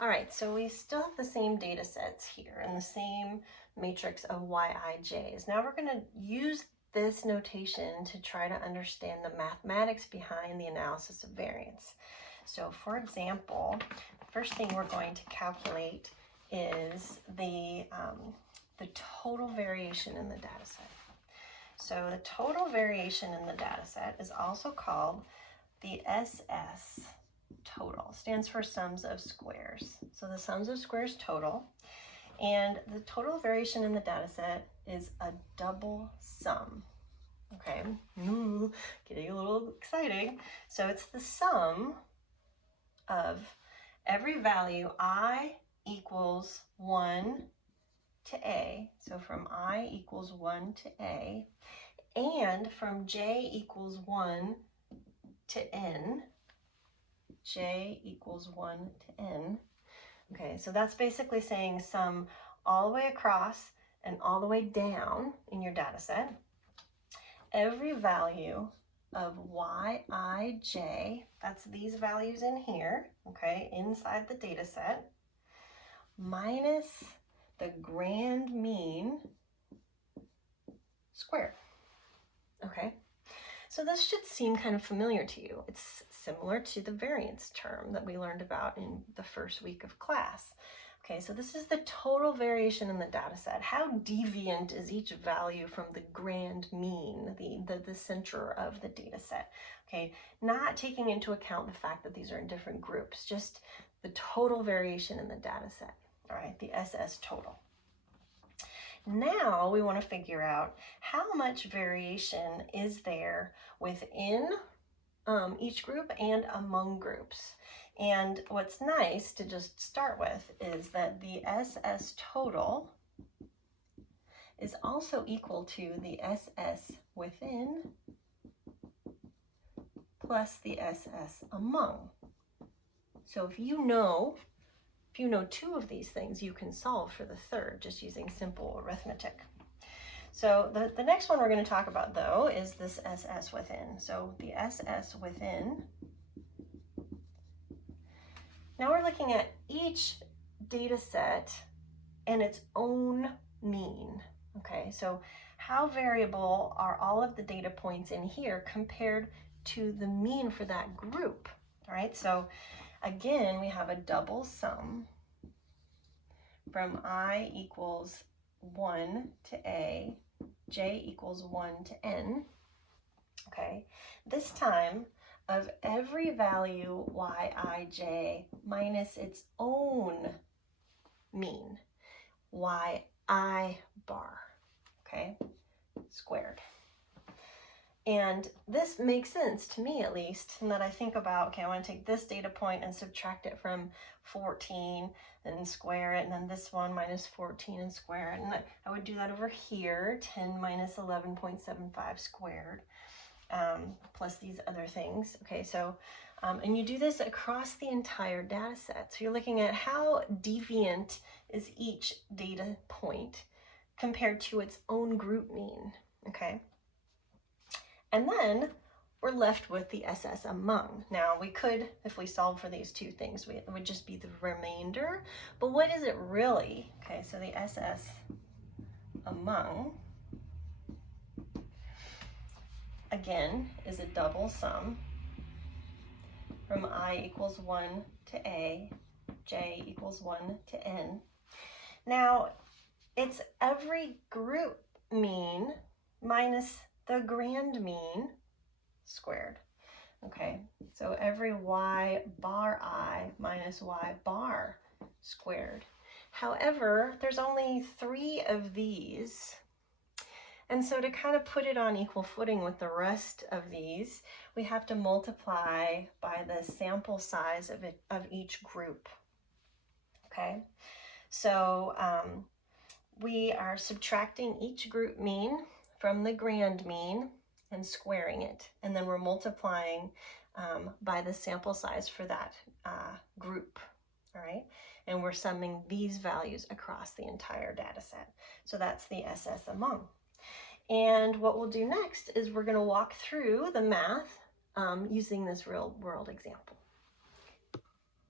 All right, so we still have the same data sets here and the same matrix of Yij's. Now we're going to use this notation to try to understand the mathematics behind the analysis of variance. So for example, the first thing we're going to calculate is the total variation in the data set. So the total variation in the data set is also called the SS total. It stands for sums of squares. So the sums of squares total, and the total variation in the data set is a double sum. Okay, ooh, getting a little exciting. So it's the sum of every value I equals 1 to A, so from I equals 1 to A, and from J equals 1 to N, J equals 1 to N. Okay, so that's basically saying sum all the way across and all the way down in your data set every value of Yij, that's these values in here, okay, inside the data set, minus the grand mean squared. Okay, so this should seem kind of familiar to you. It's similar to the variance term that we learned about in the first week of class. Okay, so this is the total variation in the data set. How deviant is each value from the grand mean, the center of the data set? Okay, not taking into account the fact that these are in different groups, just the total variation in the data set, all right, the SS total. Now we want to figure out how much variation is there within each group and among groups. And what's nice to just start with is that the SS total is also equal to the SS within plus the SS among. So if you know two of these things, you can solve for the third just using simple arithmetic. So the next one we're going to talk about, though, is this SS within. So the SS within. Now we're looking at each data set and its own mean. Okay, so how variable are all of the data points in here compared to the mean for that group? All right, so again, we have a double sum from I equals 1 to A, J equals 1 to N. Okay, this time of every value Yij minus its own mean, Yi bar, okay, squared. And this makes sense to me, at least, in that I think about, okay, I want to take this data point and subtract it from 14 and square it, and then this one minus 14 and square it. And I would do that over here, 10 minus 11.75 squared, plus these other things. Okay, so, and you do this across the entire data set. So you're looking at how deviant is each data point compared to its own group mean, okay? And then we're left with the SS among. Now we could, if we solve for these two things, it would just be the remainder, but what is it really? Okay, so the SS among, again, is a double sum from I equals 1 to A, J equals 1 to N. Now, it's every group mean minus the grand mean squared. Okay, so every Y bar I minus Y bar squared. However, there's only 3 of these. And so to kind of put it on equal footing with the rest of these, we have to multiply by the sample size of each group. Okay, so we are subtracting each group mean from the grand mean and squaring it, and then we're multiplying by the sample size for that group, all right? And we're summing these values across the entire data set. So that's the SS among. And what we'll do next is we're going to walk through the math using this real world example.